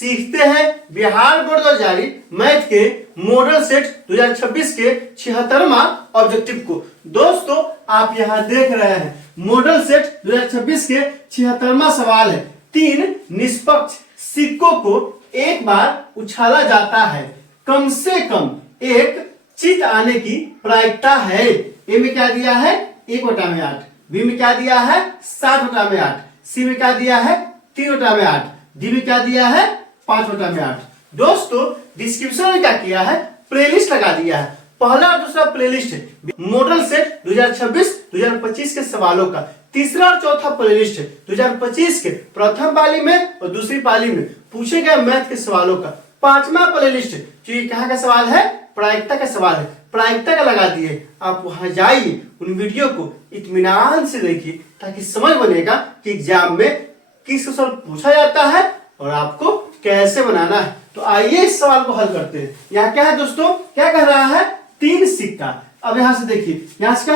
सीखते हैं बिहार बोर्ड द्वारा जारी मैथ के मॉडल सेट 2026 के 76वां ऑब्जेक्टिव को। दोस्तों आप यहां देख रहे हैं मॉडल सेट 2026 के 76वां सवाल है। 3 निष्पक्ष सिक्कों को एक बार उछाला जाता है, कम से कम एक चित आने की प्रायिकता है। ए में क्या दिया है 1/8, बी में क्या दिया है 7/8, सी में क्या दिया है 3/8, डी में क्या दिया है 5/8। दोस्तों डिस्क्रिप्शन में क्या किया है प्लेलिस्ट लगा दिया है। पहला और दूसरा प्लेलिस्ट है मॉडल सेट 2026-2025 के सवालों का। तीसरा और चौथा प्लेलिस्ट है 2025 के प्रथम पाली में और दूसरी पाली में पूछे गए मैथ के सवालों का। पांचवा प्लेलिस्ट है जो ये कहाँ का सवाल है प्रायिकता का सवाल है, प्रायिकता का लगा दिए। आप वहां जाइए उन वीडियो को इत्मीनान से देखिए ताकि समझ बनेगा कि एग्जाम में किस सवाल पूछा जाता है और आपको कैसे बनाना है। तो आइए इस सवाल को हल करते हैं। यहाँ क्या है दोस्तों, क्या कह रहा है 3 सिक्का। अब यहां से देखिए यहां से क्या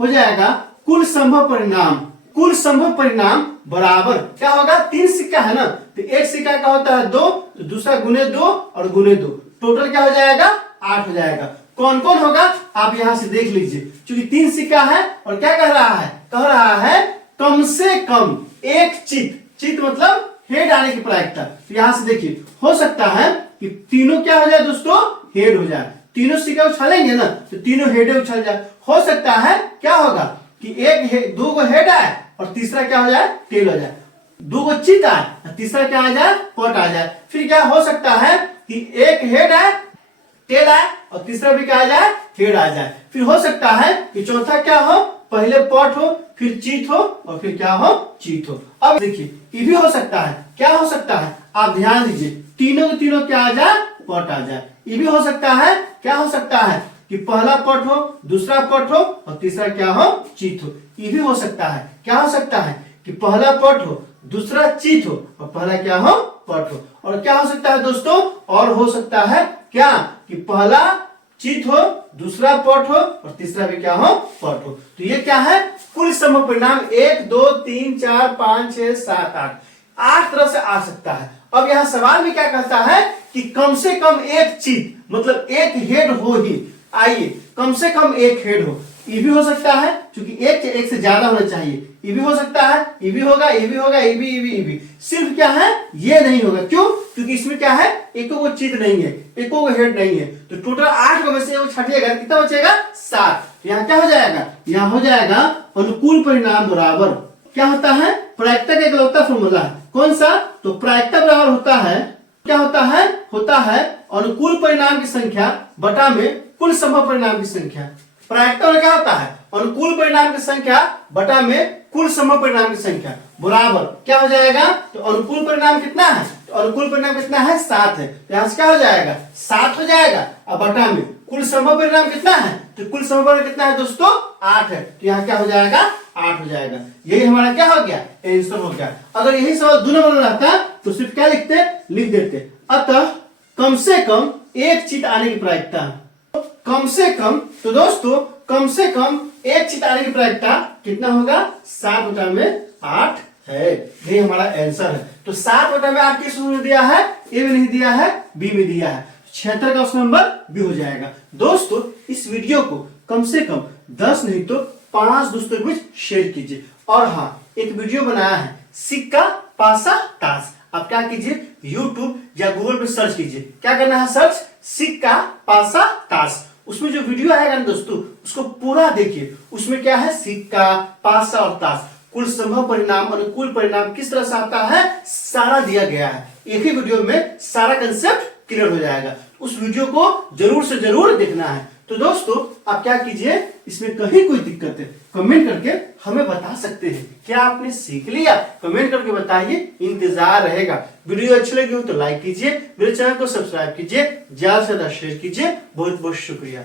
हो जाएगा कुल संभव परिणाम, कुल संभव परिणाम बराबर क्या होगा 3 सिक्का है ना, तो एक सिक्का का होता है 2, तो दूसरा गुने 2 और गुने 2, टोटल क्या हो जाएगा 8 हो जाएगा। कौन कौन होगा आप यहां से देख लीजिए, क्योंकि 3 सिक्का है और क्या कह रहा है कम से कम एक चित मतलब हेड आने की प्रायिकता। तो यहां से देखिए हो सकता है कि तीनों क्या हो जाए दोस्तों हेड हो जाए, तीनों सिक्का उछालेंगे ना तो तीनों हेड उछल जाए। हो सकता है क्या होगा कि दो को हेड आए और तीसरा क्या हो जाए टेल हो जाए, 2 को चित आए तीसरा क्या आ जाए पॉट आ जाए। फिर क्या हो सकता है कि एक हेड आए टेल आए और तीसरा भी क्या आ जाए हेड आ जाए। फिर हो सकता है कि चौथा क्या हो पहले पॉट हो फिर चीत हो और फिर क्या हो चीत हो। अब देखिए ये भी हो सकता है, क्या हो सकता है आप ध्यान दीजिए तीनों के तीनों क्या आ जाए पॉट आ जाए। ये भी हो सकता है, क्या हो सकता है कि पहला पॉट हो दूसरा पॉट हो और तीसरा क्या हो चीत हो। ये भी हो सकता है, क्या हो सकता है कि पहला पॉट हो दूसरा चीत हो और पहला क्या हो पॉट हो। और क्या हो सकता है दोस्तों, और हो सकता है क्या कि पहला चित हो दूसरा पॉट हो और तीसरा भी क्या हो पॉट हो। तो ये क्या है कुल संभव परिणाम 1 2 3 4 5 6 7 8 तरह से आ सकता है। अब यहाँ सवाल में क्या कहता है कि कम से कम एक चित मतलब एक हेड हो ही। आइए कम से कम एक हेड हो, ये भी हो सकता है क्योंकि एक से ज्यादा होना चाहिए। ये भी हो सकता है, ये भी होगा, ये भी होगा, ये भी। सिर्फ क्या है ये नहीं होगा, क्यों क्योंकि इसमें क्या है एको को चित नहीं है, एको को हेड नहीं है। तो टोटल 8 में से वो छटिएगा कितना बचेगा 7। तो यहाँ क्या हो जाएगा, यहाँ हो जाएगा अनुकूल परिणाम बराबर क्या होता है प्रायिकता का इकलौता फॉर्मूला है। कौन सा, तो प्रायिकता बराबर होता है क्या होता है अनुकूल परिणाम की संख्या बटा में कुल संभव परिणाम की संख्या। प्रायिकता में क्या होता है अनुकूल परिणाम की संख्या बटा में कुल संभव परिणाम की संख्या बराबर क्या हो जाएगा, तो अनुकूल परिणाम कितना है, तो अनुकूल परिणाम कितना है 7 है। तो यहाँ से क्या हो जाएगा 7 हो जाएगा और बटा में कुल संभव परिणाम कितना है, तो कुल संभव परिणाम कितना है दोस्तों 8 है। तो यहाँ क्या हो जाएगा 8 हो जाएगा। यही हमारा क्या हो गया आंसर हो गया। अगर यही सवाल 2 नंबर में रहता तो सिर्फ क्या लिख देते अतः कम से कम एक चित आने की प्रायिकता। कम से कम, तो दोस्तों कम से कम एक चित आने की प्रायिकता कितना होगा 7/8 है। ये हमारा आंसर है। तो 7/8 किस में दिया है, ए में नहीं दिया है बी में दिया है। 76 का ऑप्शन नंबर बी हो जाएगा। दोस्तों इस वीडियो को कम से कम 10 नहीं तो 5 दोस्तों के बीच शेयर कीजिए। और हाँ एक वीडियो बनाया है सिक्का पासा ताश, आप क्या कीजिए YouTube या गूगल पे सर्च कीजिए। क्या करना है सर्च सिक्का पासा ताश, उसमें जो वीडियो आएगा ना दोस्तों उसको पूरा देखिए। उसमें क्या है सिक्का पासा और ताश कुल संभव परिणाम अनुकूल परिणाम किस तरह से आता है सारा दिया गया है। एक ही वीडियो में सारा कंसेप्ट क्लियर हो जाएगा। उस वीडियो को जरूर से जरूर देखना है। तो दोस्तों आप क्या कीजिए इसमें कहीं कोई दिक्कत है कमेंट करके हमें बता सकते हैं। क्या आपने सीख लिया कमेंट करके बताइए, इंतजार रहेगा। वीडियो अच्छी लगी हो तो लाइक कीजिए, मेरे चैनल को सब्सक्राइब कीजिए, ज्यादा से ज्यादा शेयर कीजिए। बहुत बहुत शुक्रिया।